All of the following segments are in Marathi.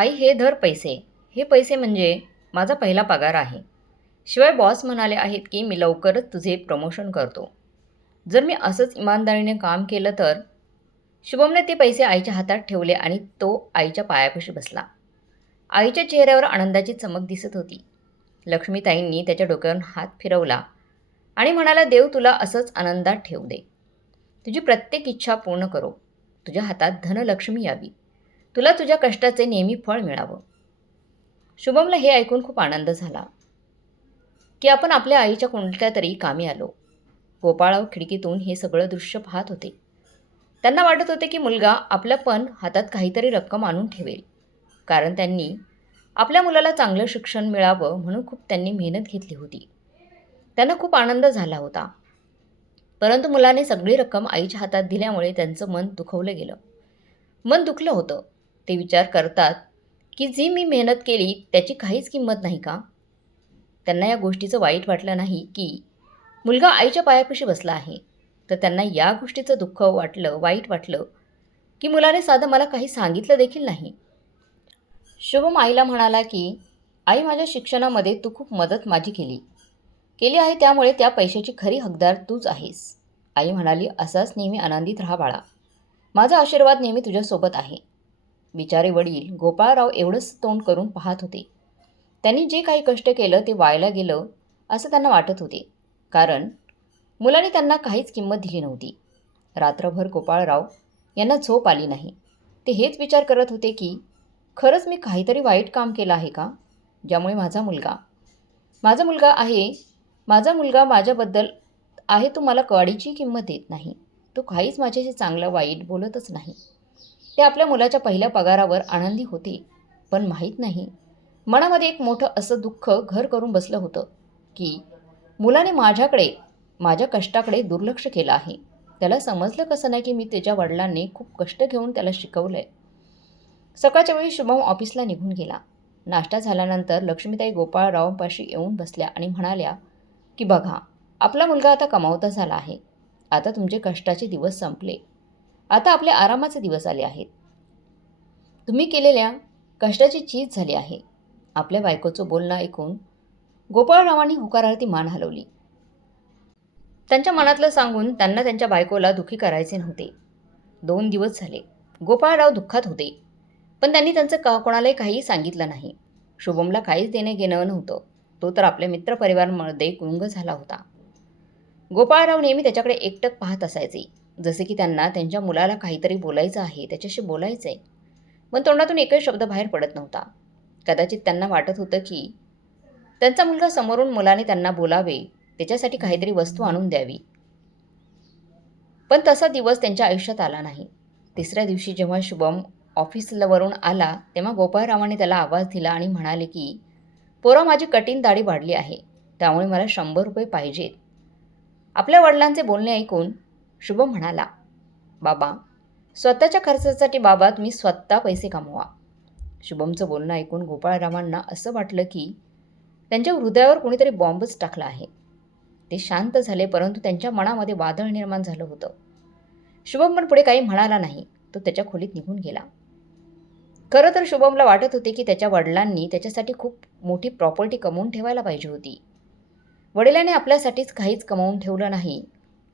आई हे धर पैसे. हे पैसे म्हणजे माझा पहिला पगार आहे. शिवाय बॉस म्हणाले आहेत की मी लवकरच तुझे प्रमोशन करतो. जर मी असंच इमानदारीने काम केलं तर? शुभमने ते पैसे आईच्या हातात ठेवले आणि तो आईच्या पायापाशी बसला. आईच्या चेहऱ्यावर आनंदाची चमक दिसत होती. लक्ष्मीताईंनी त्याच्या डोक्यावरून हात फिरवला आणि म्हणाला देव तुला असंच आनंदात ठेवू दे. तुझी प्रत्येक इच्छा पूर्ण करो. तुझ्या हातात धनलक्ष्मी यावी. तुला तुझ्या कष्टाचे नेहमी फळ मिळावं. शुभमला हे ऐकून खूप आनंद झाला. की आपण आपल्या आईच्या कोणत्या तरी कामी आलो. गोपाळाव खिडकीतून हे सगळं दृश्य पाहत होते. त्यांना वाटत होते की मुलगा आपल्या पण हातात काहीतरी रक्कम आणून ठेवेल. कारण त्यांनी आपल्या मुलाला चांगलं शिक्षण मिळावं म्हणून खूप त्यांनी मेहनत घेतली होती. त्यांना खूप आनंद झाला होता. परंतु मुलाने सगळी रक्कम आईच्या हातात दिल्यामुळे त्यांचं मन दुखवलं गेलं. मन दुखलं होतं. ते विचार करतात की जी मी मेहनत केली त्याची काहीच किंमत नाही का? त्यांना या गोष्टीचं वाईट वाटलं नाही की मुलगा आईच्या पायापाशी बसला आहे. तर त्यांना या गोष्टीचं दुःख वाटलं वाईट वाटलं की मुलाने साधं मला काही सांगितलं देखील नाही. शुभम आईला म्हणाला की आई माझ्या शिक्षणामध्ये तू खूप मदत माझी केली. केली आहे त्यामुळे त्या पैशाची खरी हकदार तूच आहेस. आई म्हणाली असाच नेहमी आनंदित राहा बाळा. माझा आशीर्वाद नेहमी तुझ्यासोबत आहे. बिचारे वडील गोपाळराव एवढंच तोंड करून पाहत होते. त्यांनी जे काही कष्ट केलं ते वायला गेलं असं त्यांना वाटत होते. कारण मुलाने त्यांना काहीच किंमत दिली नव्हती. रात्रभर गोपाळराव यांना झोप आली नाही. ते हेच विचार करत होते की खरंच मी काहीतरी वाईट काम केलं आहे का? ज्यामुळे माझा मुलगा माझा मुलगा आहे माझा मुलगा माझ्याबद्दल आहे तो मला कवाडीची किंमत देत नाही. तो काहीच माझ्याशी चांगलं वाईट बोलतच नाही. ते आपल्या मुलाच्या पहिल्या पगारावर आनंदी होते. पण माहीत नाही. मनामध्ये एक मोठं असं दुःख घर करून बसलं होतं की मुलाने माझ्याकडे माझ्या कष्टाकडे दुर्लक्ष केलं आहे. त्याला समजलं कसं नाही की मी त्याच्या वडिलांनी खूप कष्ट घेऊन त्याला शिकवलं आहे सकाळच्या वेळी शुभम ऑफिसला निघून गेला. नाश्ता झाल्यानंतर लक्ष्मीताई गोपाळरावांपाशी येऊन बसल्या आणि म्हणाल्या की बघा आपला मुलगा आता कमावता झाला आहे. आता तुमचे कष्टाचे दिवस संपले. आता आपले आरामाचे दिवस आले आहेत. तुम्ही केलेल्या कष्टाची चीज झाली आहे. आपल्या बायकोचं बोलणं ऐकून गोपाळरावांनी होकारार्थी मान हलवली. त्यांच्या मनातलं सांगून त्यांना त्यांच्या बायकोला दुःखी करायचे नव्हते. दोन दिवस झाले. गोपाळराव दुःखात होते. पण त्यांनी त्यांचं का कोणालाही काहीही सांगितलं नाही. शुभमला काहीच देणे घेणं नव्हतं. तो तर आपल्या मित्रपरिवारामध्ये गुंग झाला होता. गोपाळराव नेहमी त्याच्याकडे एकटक पाहत असायचे. जसे की त्यांना त्यांच्या मुलाला काहीतरी बोलायचं आहे त्याच्याशी बोलायचं आहे पण तोंडातून एकही शब्द बाहेर पडत नव्हता. कदाचित त्यांना वाटत होतं की त्यांचा मुलगा समोरून मुलाने त्यांना बोलावे त्याच्यासाठी काहीतरी वस्तू आणून द्यावी. पण तसा दिवस त्यांच्या आयुष्यात आला नाही. तिसऱ्या दिवशी जेव्हा शुभम ऑफिसवरून आला तेव्हा गोपाळरावाने त्याला आवाज दिला आणि म्हणाले की पोरा माझी कठीण दाढी वाढली आहे. त्यामुळे मला शंभर रुपये पाहिजेत. आपल्या वडिलांचे बोलणे ऐकून शुभम म्हणाला. बाबा स्वतःच्या खर्चासाठी बाबा तुम्ही स्वतः पैसे कमवा. शुभमचं बोलणं ऐकून गोपाळरावांना असं वाटलं की त्यांच्या हृदयावर कोणीतरी बॉम्बच टाकला आहे. ते शांत झाले परंतु त्यांच्या मनामध्ये वादळ निर्माण झालं होतं. शुभम पण पुढे काही म्हणाला नाही तो त्याच्या खोलीत निघून गेला. खरं तर शुभमला वाटत होते की त्याच्या वडिलांनी त्याच्यासाठी खूप मोठी प्रॉपर्टी कमवून ठेवायला पाहिजे होती. वडिलांनी आपल्यासाठीच काहीच कमवून ठेवलं नाही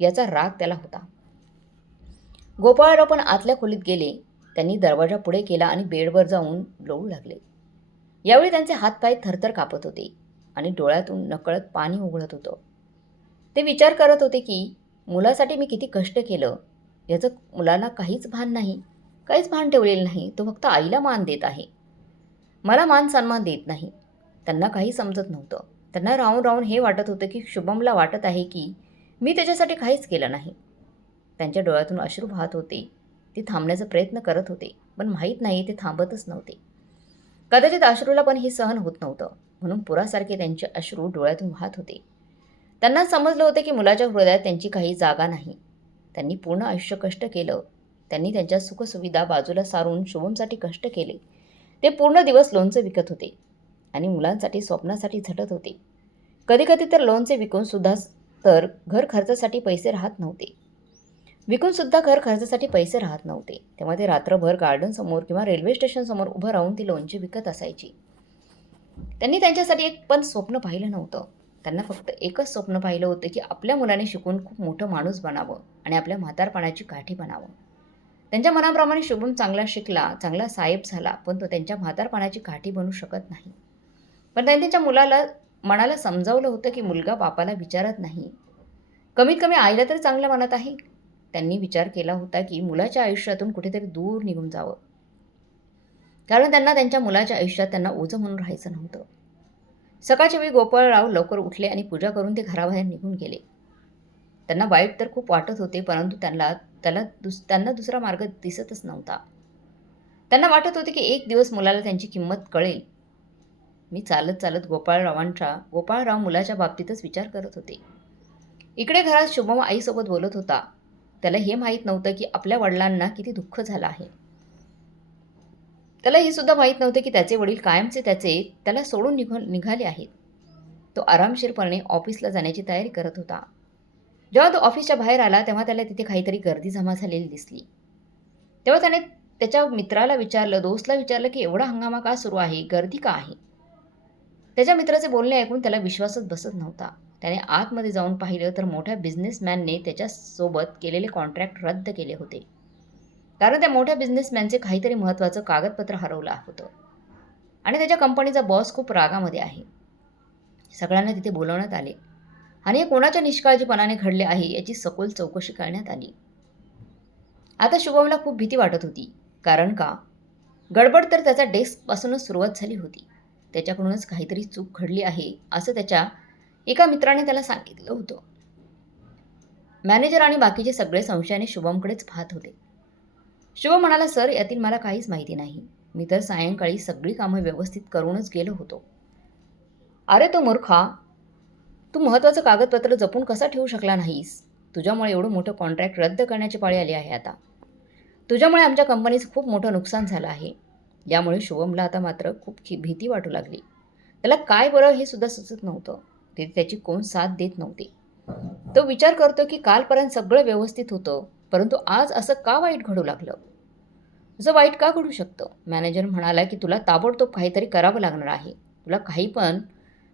याचा राग त्याला होता. गोपाळराव पण आतल्या खोलीत गेले. त्यांनी दरवाजा पुढे केला आणि बेडवर जाऊन लोळू लागले. यावेळी त्यांचे हातपाय थरथर कापत होते आणि डोळ्यातून नकळत पाणी उघळत होतं. ते विचार करत होते की मुलासाठी मी किती कष्ट केलं? याचं मुलाला काहीच भान नाही. काहीच भान ठेवलेलं नाही. तो फक्त आईला मान देत आहे. मला मान सन्मान देत नाही. त्यांना काही समजत नव्हतं. त्यांना राहून राहून हे वाटत होतं की शुभमला वाटत आहे की मी त्याच्यासाठी काहीच केलं नाही. त्यांच्या डोळ्यातून अश्रू वाहत होते. ते थांबण्याचा प्रयत्न करत होते पण माहीत नाही ते थांबतच नव्हते. कदाचित अश्रूला पण हे सहन होत नव्हतं म्हणून पुरासारखे त्यांचे अश्रू डोळ्यातून वाहत होते. त्यांना समजलं होतं की मुलाच्या हृदयात त्यांची काही जागा नाही. त्यांनी पूर्ण आयुष्य कष्ट केलं. त्यांनी त्यांच्या सुखसुविधा बाजूला सारून शुभमसाठी कष्ट केले. ते पूर्ण दिवस लोणचं विकत होते आणि मुलांसाठी स्वप्नासाठी झटत होते. कधीकधी तर लोणचे विकून सुद्धा तर घर खर्चासाठी पैसे राहत नव्हते. विकूनसुद्धा घर खर्चासाठी पैसे राहत नव्हते. तेव्हा ते रात्रभर गार्डनसमोर किंवा रेल्वे स्टेशनसमोर उभं राहून ती लोणची विकत असायची. त्यांनी त्यांच्यासाठी एक पण स्वप्न पाहिलं नव्हतं. त्यांना फक्त एकच स्वप्न पाहिलं होतं की आपल्या मुलाने शिकून खूप मोठं माणूस बनावं आणि आपल्या म्हातारपणाची काठी बनावं. त्यांच्या मनाप्रमाणे शुभम चांगला शिकला चांगला साहेब झाला पण तो त्यांच्या म्हातारपणाची काठी बनू शकत नाही. पण त्यांनी त्यांच्या मुलाला मनाला समजावलं होतं की मुलगा बापाला विचारत नाही. कमीत कमी आईला तर चांगलं मानत आहे. त्यांनी विचार केला होता की मुलाच्या आयुष्यातून कुठेतरी दूर निघून जावं. कारण त्यांना त्यांच्या मुलाच्या आयुष्यात त्यांना ओझं म्हणून राहायचं नव्हतं. सकाळच्या वेळी गोपाळराव लवकर उठले आणि पूजा करून ते घराबाहेर निघून गेले. त्यांना वाईट तर खूप वाटत होते परंतु त्यांना त्याला दुस त्यांना दुसरा मार्ग दिसतच नव्हता. त्यांना वाटत होते की एक दिवस मुलाला त्यांची किंमत कळेल. मी चालत चालत गोपाळरावांच्या गोपाळराव मुलाच्या बाबतीतच विचार करत होते. इकडे घरात शुभम आईसोबत बोलत होता. त्याला हे माहीत नव्हतं की आपल्या वडिलांना किती दुःख झालं आहे. त्याला हे सुद्धा माहीत नव्हते की त्याचे वडील कायमचे त्याचे त्याला सोडून निघ निघाले आहेत. तो आरामशीरपणे ऑफिसला जाण्याची तयारी करत होता. जेव्हा तो ऑफिसच्या बाहेर आला तेव्हा त्याला तिथे काहीतरी गर्दी जमा झालेली दिसली. तेव्हा त्याने त्याच्या मित्राला विचारलं दोस्तला विचारलं की एवढा हंगामा का सुरू आहे? गर्दी का आहे? त्याच्या मित्राचे बोलणे ऐकून त्याला विश्वासच बसत नव्हता. त्याने आतमध्ये जाऊन पाहिलं तर मोठ्या बिझनेसमॅनने त्याच्यासोबत केलेले कॉन्ट्रॅक्ट रद्द केले होते. कारण त्या मोठ्या बिझनेसमॅनचे काहीतरी महत्त्वाचं कागदपत्र हरवलं होतं. आणि त्याच्या कंपनीचा बॉस खूप रागामध्ये आहे. सगळ्यांना तिथे बोलवण्यात आले. आणि हे कोणाच्या निष्काळजीपणाने घडले आहे याची सखोल चौकशी करण्यात आली. आता शुभमला खूप भीती वाटत होती. कारण का? गडबड तर त्याचा डेस्कपासूनच सुरुवात झाली होती. त्याच्याकडूनच काहीतरी चूक घडली आहे असं त्याच्या एका मित्राने त्याला सांगितलं होतं. मॅनेजर आणि बाकीचे सगळे संशयाने शुभमकडेच पाहत होते. शुभम म्हणाला सर यातील मला काहीच माहिती नाही. मी तर सायंकाळी सगळी कामं व्यवस्थित करूनच गेलो होतो. अरे तो मूर्खा. तू महत्त्वाचं कागदपत्र जपून कसा ठेवू शकला नाहीस? तुझ्यामुळे एवढं मोठं कॉन्ट्रॅक्ट रद्द करण्याची पाळी आली आहे आता. तुझ्यामुळे आमच्या कंपनीचं खूप मोठं नुकसान झालं आहे. यामुळे शुभमला आता मात्र खूप भीती वाटू लागली. त्याला काय बरं हे सुद्धा सुचत नव्हतं. तिथे त्याची कोण साथ देत नव्हती. तो विचार करतो की कालपर्यंत सगळं व्यवस्थित होतं परंतु आज असं का वाईट घडू लागलं? असं वाईट का घडू शकतं? मॅनेजर म्हणाला की तुला ताबडतोब काहीतरी करावं लागणार आहे. तुला काही पण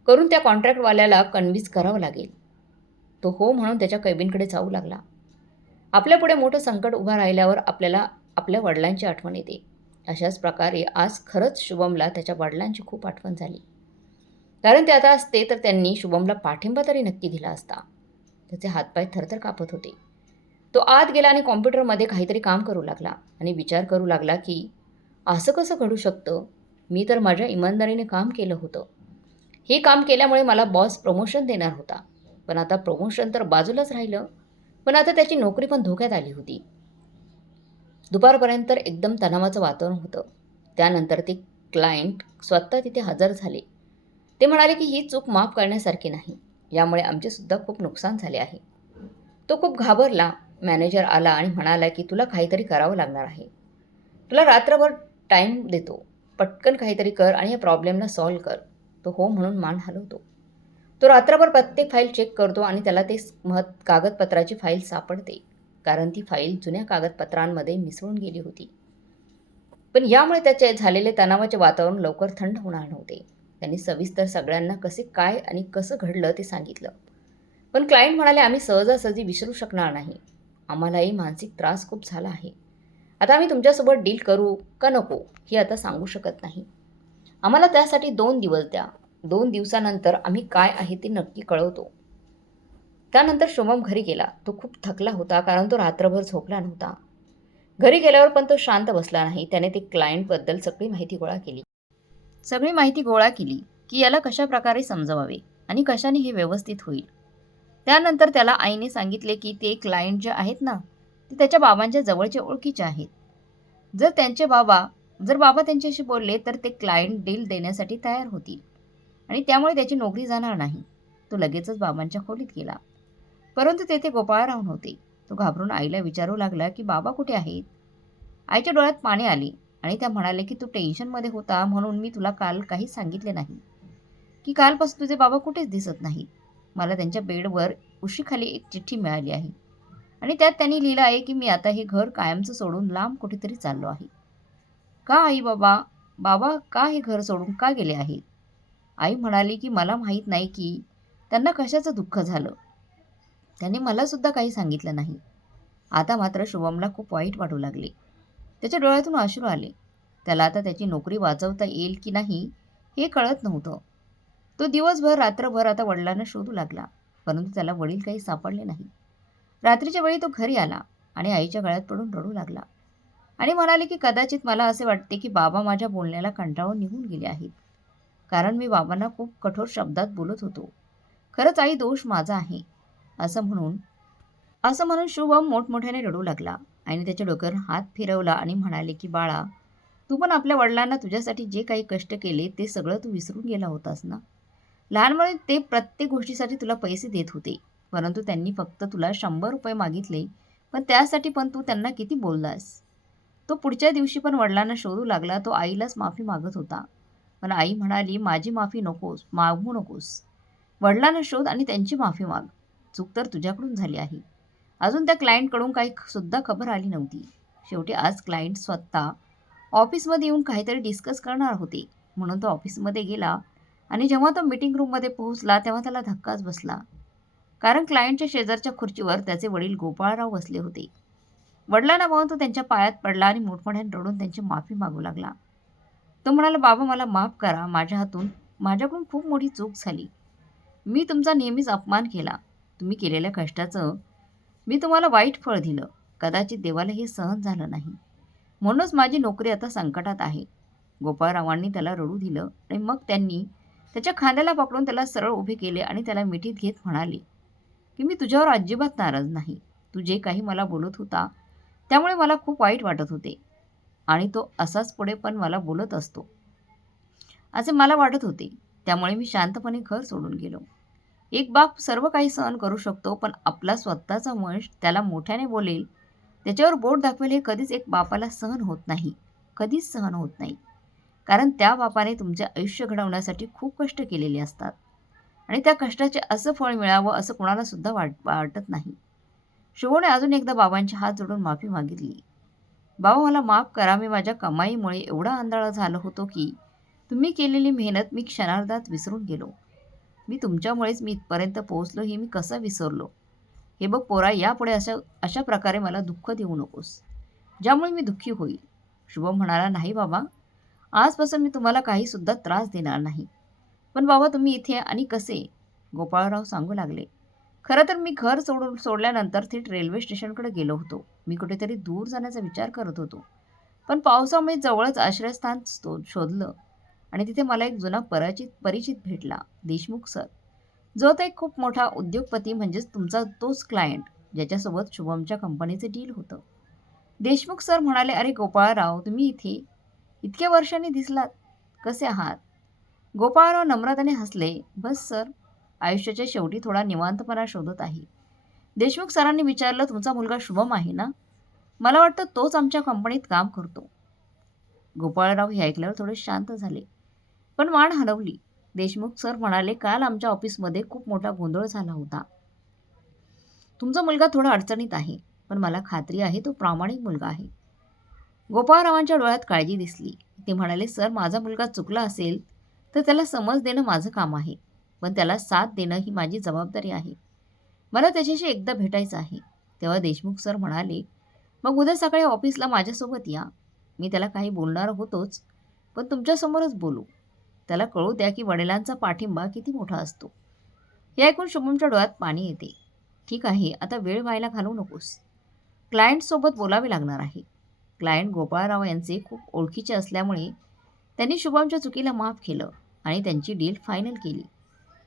करून त्या कॉन्ट्रॅक्टवाल्याला कन्व्हिन्स करावं लागेल. तो हो म्हणून त्याच्या कैबिनकडे जाऊ लागला. आपल्यापुढे मोठं संकट उभं राहिल्यावर आपल्याला आपल्या वडिलांची आठवण येते. अशाच प्रकारे आज खरंच शुभमला त्याच्या वडिलांची खूप आठवण झाली. कारण ते आता असते तर त्यांनी शुभमला पाठिंबा तरी नक्की दिला असता. त्याचे हातपाय थरथर कापत होते. तो आत गेला आणि कॉम्प्युटरमध्ये काहीतरी काम करू लागला आणि विचार करू लागला की असं कसं घडू शकतं? मी तर माझ्या इमानदारीने काम केलं होतं. हे काम केल्यामुळे मला बॉस प्रमोशन देणार होता. पण आता प्रमोशन तर बाजूलाच राहिलं. पण आता त्याची नोकरी पण धोक्यात आली होती. दुपारपर्यंत तर एकदम तणावाचं वातावरण होतं. त्यानंतर ते क्लायंट स्वतः तिथे हजर झाले. ते म्हणाले की ही चूक माफ करण्यासारखी नाही. यामुळे आमचेसुद्धा खूप नुकसान झाले आहे. तो खूप घाबरला. मॅनेजर आला आणि म्हणाला की तुला काहीतरी करावं लागणार आहे. तुला रात्रभर टाईम देतो. पटकन काहीतरी कर आणि या प्रॉब्लेमला सॉल्व्ह कर. तो हो म्हणून मान हलवतो. तो रात्रभर प्रत्येक फाईल चेक करतो आणि त्याला ते महत् कागदपत्राची फाईल सापडते. कारण ती फाईल जुन्या कागदपत्रांमध्ये मिसळून गेली होती. पण यामुळे त्याचे झालेले तणावाचे वातावरण लवकर थंड होणार नव्हते. त्यांनी सविस्तर सगळ्यांना कसे काय आणि कसं घडलं ते सांगितलं. पण क्लायंट म्हणाले आम्ही सहजासहजी विसरू शकणार नाही. आम्हालाही मानसिक त्रास खूप झाला आहे. आता आम्ही तुमच्यासोबत डील करू का नको हे आता सांगू शकत नाही. आम्हाला त्यासाठी दोन दिवस द्या. दोन दिवसानंतर आम्ही काय आहे ते नक्की कळवतो. त्यानंतर शुभम घरी गेला. तो खूप थकला होता कारण तो रात्रभर झोपला नव्हता. घरी गेल्यावर पण तो शांत बसला नाही. त्याने ते क्लायंटबद्दल सगळी माहिती गोळा केली. सगळी माहिती गोळा केली की याला कशा प्रकारे समजवावे आणि कशाने हे व्यवस्थित होईल. त्यानंतर त्याला आईने सांगितले की ते क्लायंट जे आहेत ना ते त्याच्या बाबांच्या जवळचे ओळखीचे आहेत. जर त्यांचे बाबा जर बाबा त्यांच्याशी बोलले तर ते क्लायंट डील देण्यासाठी तयार होतील. आणि त्यामुळे त्याची नोकरी जाणार नाही. तो लगेचच बाबांच्या खोलीत गेला. परंतु तेथे गोपाळराव नव्हते तो घाबरून आईला विचारू लागला की बाबा कुठे आहेत? आईच्या डोळ्यात पाणी आले आणि त्या म्हणाले की तू टेन्शनमध्ये होता म्हणून मी तुला काल काहीच सांगितले नाही. की कालपासून तुझे बाबा कुठेच दिसत नाही मला त्यांच्या बेडवर उशीखाली एक चिठ्ठी मिळाली आहे. आणि त्यात त्यांनी लिहिलं आहे की मी आता हे घर कायमचं सोडून लांब कुठेतरी चाललो आहे. का आई बाबा? बाबा का हे घर सोडून का गेले आहेत? आई म्हणाली की मला माहीत नाही की त्यांना कशाचं दुःख झालं. त्याने मलासुद्धा काही सांगितलं नाही. आता मात्र शुभमला खूप वाईट वाटू लागले. त्याच्या डोळ्यातून अश्रू आले. त्याला आता त्याची नोकरी वाचवता येईल की नाही हे कळत नव्हतं. तो दिवसभर रात्रभर आता वडिलांना शोधू लागला परंतु त्याला वडील काही सापडले नाही. रात्रीच्या वेळी तो घरी आला आणि आईच्या गळ्यात पडून रडू लागला. आणि म्हणाले की कदाचित मला असे वाटते की बाबा माझ्या बोलण्याला कंटाळून निघून गेले आहेत. कारण मी बाबांना खूप कठोर शब्दात बोलत होतो. खरंच आई दोष माझा आहे. असं म्हणून असं म्हणून शुभम मोठमोठ्याने रडू लागला आणि त्याच्या डोक्यावर हात फिरवला आणि म्हणाले की बाळा तू पण आपल्या वडिलांना तुझ्यासाठी जे काही कष्ट केले ते सगळं तू विसरून गेला होतास ना? लहानपणी ते प्रत्येक गोष्टीसाठी तुला पैसे देत होते परंतु त्यांनी फक्त तुला शंभर रुपये मागितले पण त्यासाठी पण तू त्यांना किती बोललास? तो पुढच्या दिवशी पण वडिलांना शोधू लागला तो आईलाच माफी मागत होता. पण आई म्हणाली माझी माफी नकोस मागू नकोस. वडिलांना शोध आणि त्यांची माफी माग. चूक तर तुझ्याकडून झाली आहे. अजून त्या क्लायंटकडून काही सुद्धा खबर आली नव्हती. शेवटी आज क्लायंट स्वतः ऑफिसमध्ये येऊन काहीतरी डिस्कस करणार होते. म्हणून तो ऑफिसमध्ये गेला आणि जेव्हा तो मीटिंग रूममध्ये पोहोचला तेव्हा त्याला धक्काच बसला. कारण क्लायंटच्या शेजारच्या खुर्चीवर त्याचे वडील गोपाळराव बसले होते. वडिलांना पाहून तो त्यांच्या पायात पडला आणि मोठमोठ्याने रडून त्यांची माफी मागू लागला. तो म्हणाला बाबा मला माफ करा. माझ्या हातून माझ्याकडून खूप मोठी चूक झाली. मी तुमचा नेहमीच अपमान केला. तुम्ही केलेल्या कष्टाचं मी तुम्हाला वाईट फळ दिलं. कदाचित देवाला हे सहन झालं नाही. म्हणूनच माझी नोकरी आता संकटात आहे. गोपाळरावांनी त्याला रडू दिलं आणि मग त्यांनी त्याच्या खांद्याला पकडून त्याला सरळ उभे केले आणि त्याला मिठीत घेत म्हणाले की मी तुझ्यावर अजिबात नाराज नाही. तू जे काही मला बोलत होता त्यामुळे मला खूप वाईट वाटत होते. आणि तो असाच पुढे पण मला बोलत असतो. असे मला वाटत होते. त्यामुळे मी शांतपणे घर सोडून गेलो. एक बाप सर्व काही सहन करू शकतो पण आपला स्वतःचा वंश त्याला मोठ्याने बोलेल त्याच्यावर बोट दाखवेल हे कधीच एक बापाला सहन होत नाही कधीच सहन होत नाही. कारण त्या बापाने तुमचे आयुष्य घडवण्यासाठी खूप कष्ट केलेले असतात आणि त्या कष्टाचे असं फळ मिळावं असं कोणालासुद्धा वाट वाटत नाही. शिवोने अजून एकदा बाबांचे हात जोडून माफी मागितली. बाबा मला माफ करा मी माझ्या कमाईमुळे एवढा आंधळा झालो होतो की तुम्ही केलेली मेहनत मी क्षणार्धात विसरून गेलो. मी तुमच्यामुळेच मी इथपर्यंत पोहोचलो हे मी कसं विसरलो? हे बघ पोरा यापुढे अशा अशा प्रकारे मला दुःख देऊ नकोस. ज्यामुळे मी दुःखी होईल. शुभम म्हणाला नाही बाबा. आजपासून मी तुम्हाला काहीसुद्धा त्रास देणार नाही. पण बाबा तुम्ही इथे आणि कसे? गोपाळराव सांगू लागले. खरं तर मी घर सोडून सोडल्यानंतर थेट रेल्वे स्टेशनकडे गेलो होतो. मी कुठेतरी दूर जाण्याचा विचार करत होतो. पण पावसामुळे जवळच आश्रयस्थान स्तो शोधलं. आणि तिथे मला एक जुना परिचित परिचित भेटला देशमुख सर. जो आता एक खूप मोठा उद्योगपती म्हणजेच तुमचा तोच क्लायंट ज्याच्यासोबत शुभमच्या कंपनीचे डील होतं. देशमुख सर म्हणाले अरे गोपाळराव तुम्ही इथे? इतक्या वर्षांनी दिसलात. कसे आहात? गोपाळराव नम्रताने हसले. बस सर आयुष्याच्या शेवटी थोडा निवांतपणा शोधत आहे. देशमुख सरांनी विचारलं तुमचा मुलगा शुभम आहे ना? मला वाटतं तोच आमच्या कंपनीत काम करतो. गोपाळराव हे ऐकल्यावर थोडे शांत झाले. पण मान हलवली. देशमुख सर म्हणाले काल आमच्या ऑफिसमध्ये खूप मोठा गोंधळ झाला होता. तुमचा मुलगा थोडा अडचणीत आहे पण मला खात्री आहे तो प्रामाणिक मुलगा आहे. गोपाळरावांच्या डोळ्यात काळजी दिसली. ते म्हणाले सर माझा मुलगा चुकला असेल तर त्याला समज देणं माझं काम आहे पण त्याला साथ देणं ही माझी जबाबदारी आहे. मला त्याच्याशी एकदा भेटायचं आहे. तेव्हा देशमुख सर म्हणाले मग उद्या सकाळी ऑफिसला माझ्यासोबत या. मी त्याला काही बोलणार होतोच पण तुमच्यासमोरच बोलू. त्याला कळू द्या की वडिलांचा पाठिंबा किती मोठा असतो. हे ऐकून शुभमच्या डोळ्यात पाणी येते. ठीक आहे आता वेळ व्हायला घालवू नकोस. क्लायंटसोबत बोलावे लागणार आहे. क्लायंट गोपाळराव यांचे खूप ओळखीचे असल्यामुळे त्यांनी शुभमच्या चुकीला माफ केलं आणि त्यांची डील फायनल केली.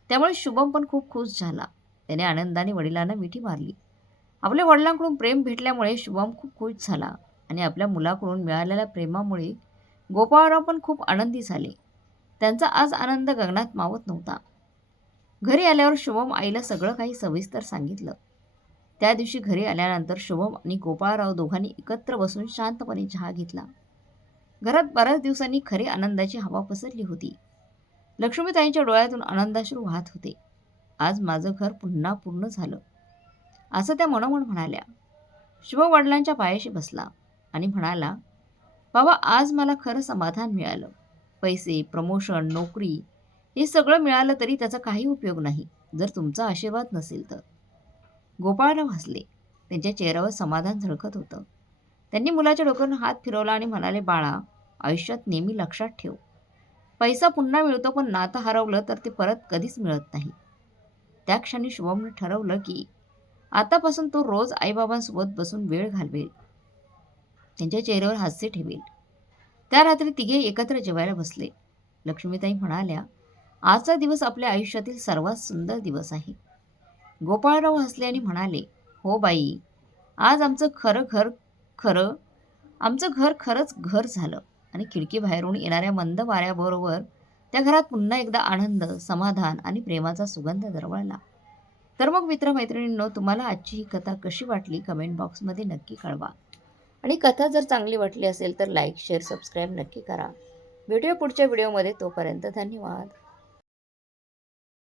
त्यामुळे शुभम पण खूप खुश झाला. त्याने आनंदाने वडिलांना मिठी मारली. आपल्या वडिलांकडून प्रेम भेटल्यामुळे शुभम खूप खुश झाला आणि आपल्या मुलाकडून मिळालेल्या प्रेमामुळे गोपाळराव पण खूप आनंदी झाले. त्यांचा आज आनंद गगनात मावत नव्हता. घरी आल्यावर शुभम आईला सगळं काही सविस्तर सांगितलं. त्या दिवशी घरी आल्यानंतर शुभम आणि गोपाळराव दोघांनी एकत्र बसून शांतपणे चहा घेतला. घरात बऱ्याच दिवसांनी खरी आनंदाची हवा पसरली होती. लक्ष्मीताईंच्या डोळ्यातून आनंदाश्रू वाहत होते. आज माझं घर पुन्हा पूर्ण झालं. असं त्या मनोमन म्हणाल्या. शुभ वडिलांच्या पायाशी बसला आणि म्हणाला बाबा आज मला खरं समाधान मिळालं. पैसे प्रमोशन नोकरी हे सगळं मिळालं तरी त्याचा काही उपयोग नाही जर तुमचा आशीर्वाद नसेल तर. गोपाळराव हसले. त्यांच्या चेहऱ्यावर समाधान झळकत होतं. त्यांनी मुलाच्या डोक्यावर हात फिरवला आणि म्हणाले बाळा आयुष्यात नेहमी लक्षात ठेव. पैसा पुन्हा मिळतो पण नातं हरवलं तर ते परत कधीच मिळत नाही. त्या क्षणी शुभमनं ठरवलं की आतापासून तो रोज आईबाबांसोबत बसून वेळ घालवेल. त्यांच्या चेहऱ्यावर हास्य ठेवेल. त्या रात्री तिघे एकत्र जेवायला बसले. लक्ष्मीताई म्हणाल्या आजचा दिवस आपल्या आयुष्यातील सर्वात सुंदर दिवस आहे. गोपाळराव हसले आणि म्हणाले हो बाई आज आमचं खरं घर खरं आमचं घर खरंच घर झालं आणि खिडकी बाहेरून येणाऱ्या मंद वाऱ्याबरोबर त्या घरात पुन्हा एकदा आनंद समाधान आणि प्रेमाचा सुगंध दरवळला. तर मग मित्रमैत्रिणींनो तुम्हाला आजची ही कथा कशी वाटली? कमेंट बॉक्समध्ये नक्की कळवा. आणि कथा जर चांगली वाटली असेल तर लाईक शेअर सबस्क्राईब नक्की करा. भेटूया पुढच्या व्हिडिओमध्ये तोपर्यंत धन्यवाद.